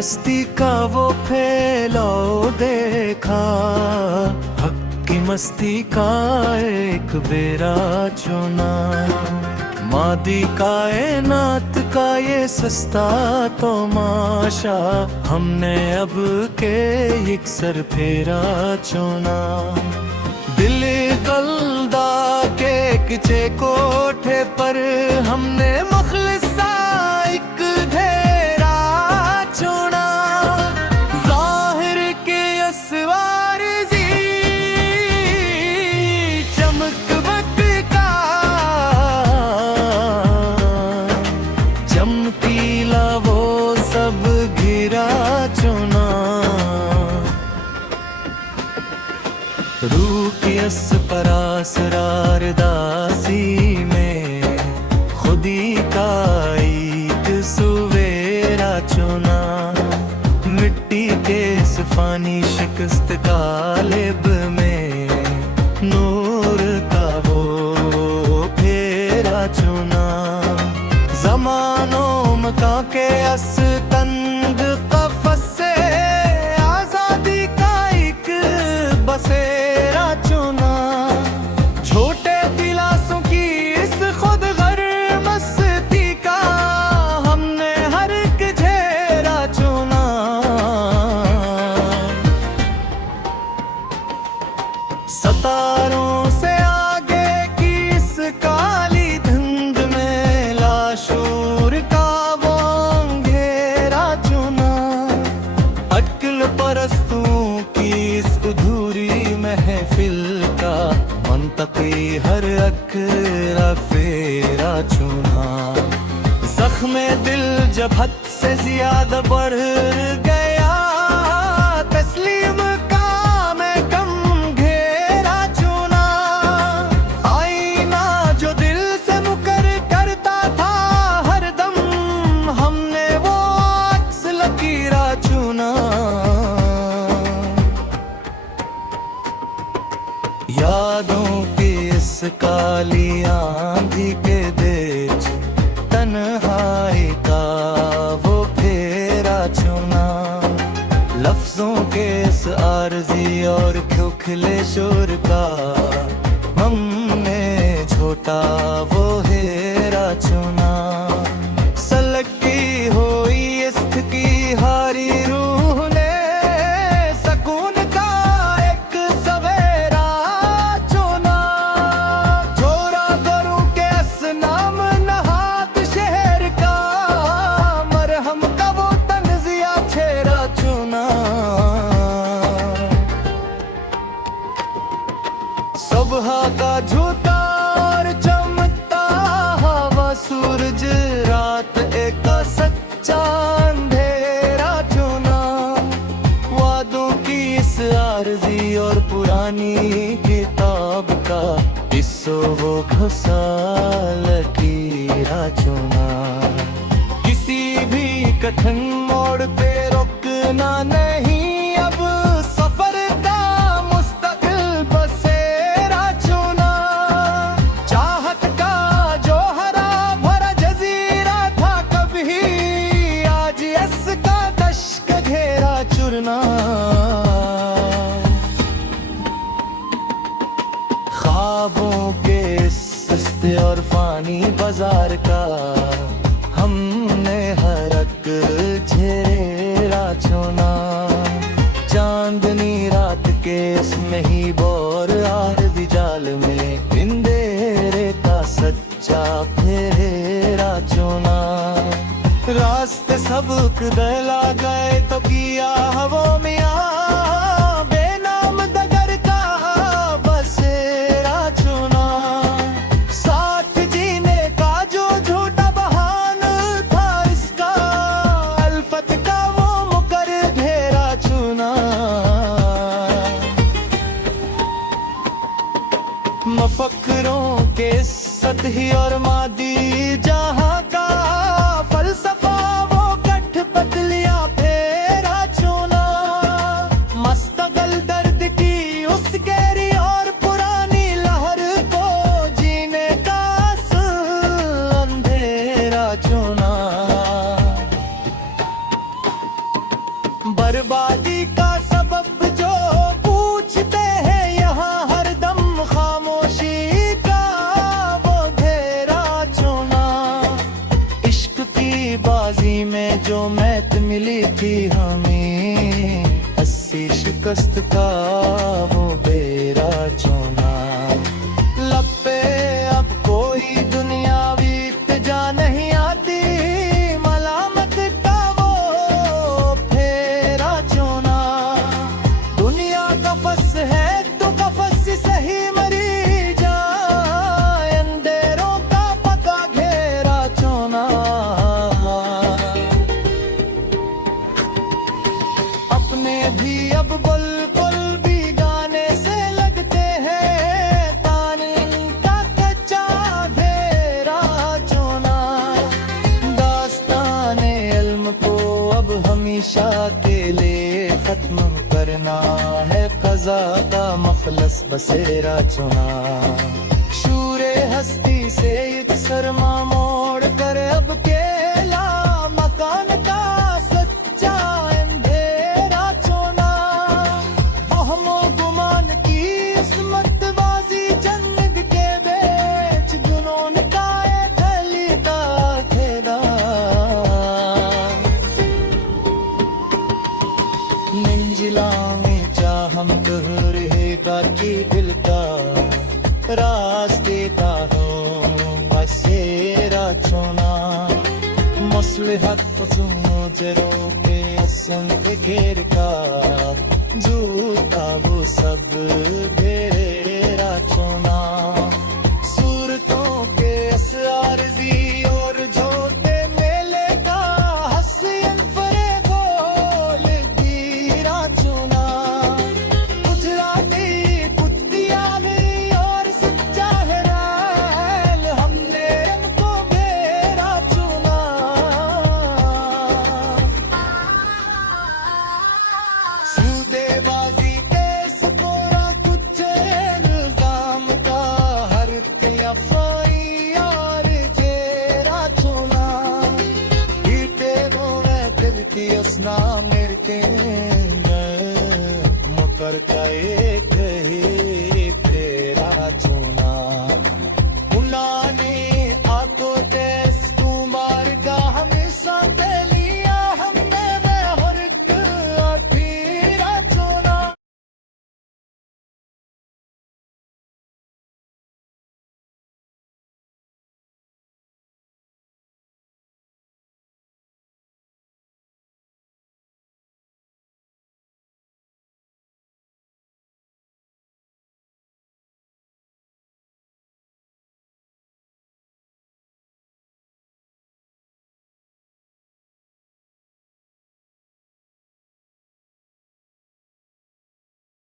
हस्ती का वो फैलाव देखा, हक की मस्ती का एक बेरा चुना। मादी कायनात का ये सस्ता तमाशा, हमने अब के यकसर फेरा चुना। दिल कलदा के किचे कोठे पर हमने मुखलिसा एक घेरा चुना। जाहिर के असवार जी चमक बटका, चमकीला वो सब घिरा चुना। रूह की असरार दासी में खुदी का एक सुवेरा चुना। मिट्टी के सफानी शिकस्त कालिब में नूर का वो फेरा चुना। ज़मानों मका के असतंद क़फ़स से आज़ादी का एक बसेरा चुना। छोटे दिलासों की इस खुद गर मस्ती का हमने हर एक घेरा चुना। सितारों से आगे की इस काली धुंध में लाशूर का वो अंधेरा चुना। अक्ल परस्तों की इस अधूरी महफिल का मंतकी हर अखरा फेरा चुना। ज़ख्म दिल जब हद से ज्यादा बढ़ गया, तस्लीम का मैं कम घेरा चुना। आईना जो दिल से मुकर करता था हर दम, हमने वो अक्स लकीरा चुना। यादों की इस काली आंधी के देश तन्हाई का वो फेरा चुना। लफ्जों के इस आरज़ी और खोखले शोर का हमने छोटा वो हेरा चुना। सलकी हुई इश्क की हारी रूह ने सकून का एक सवेरा चुना। छोरा करूं के असनाम नहात शहर का, मरहम का वो तंजिया छेरा चुना। सुबह का झूठा और चमकता हवा सूरज, रात एक सच्चा अंधेरा चुना। वादों की इस आरज़ी और पुरानी किताब का हिस्सो वो घसा लकीरा चुना। किसी भी कठिन मोड़ पे रुकना नहीं, अब सफर का मुस्तकिल बसेरा चुना। चाहत का जो हरा भरा जजीरा था कभी, आज इसका दश्क घेरा चुना। ख्वाबों के सस्ते और फानी बाजार का हमने हर एक घेरा चुना। चांदनी रात के इसमें ही बोर आरज़ी जाल में अंधेरे का सच्चा फेरा चुना। रास्ते सबक दहला गए तो किया हवों में बेनाम दगर का बसेरा चुना। साथ जीने का जो झूठा बहान था इसका, अल्फत का वो मुकर घेरा चुना। मफक्रों के सतही और मादी जहां का फलसफा वो गठ पतलियां फेरा चुना। मस्तगल दर्द की उस गहरी और पुरानी लहर को जीने का अंधेरा चुना। मस्त का वो बेरा चुना। लब पे अब कोई दुनियावी इत्तेजा नहीं आती, मलामत का वो फेरा चुना। दुनिया का फस है तो कफस से सही मरी जाए, अंधेरों का पका घेरा चुना। अपने भी अब बिल्कुल भी गाने से लगते हैं, ताने का कच्चा घेरा चुना। दास्ताने इल्म को अब हमेशा के लिए खत्म करना है, क़ज़ा का मखलस बसेरा चुना। शूरे हस्ती से एक सरमा मोड़ कर अब केला मकान का सच्चा अंधेरा चुना। वहमो गुमान की इस्मतबाजी जन्नत के बेच, जुनून का एक थैली का खेदा। मंजिला में चाहम कह रहेगा कि दिल का रास्ते का हो बसेरा चुना। मसलहत मुजरों के असंत घेर का जूता वो सब घेरा चुना। सूरतों के असआरज़ी और झोटे मेले का हसन फरेगोल गिरा चुना। गुजराती कुत्तिया नहीं और सच्चा है रैल, हमने इनको घेरा चुना। सूदेबाजी के सपोरा कुछ इल्जाम का हर क्याफाई यार जेरा चुना। हीटे बोने दिल की असना मेरे के मुकर का एक ही तेरा चुना।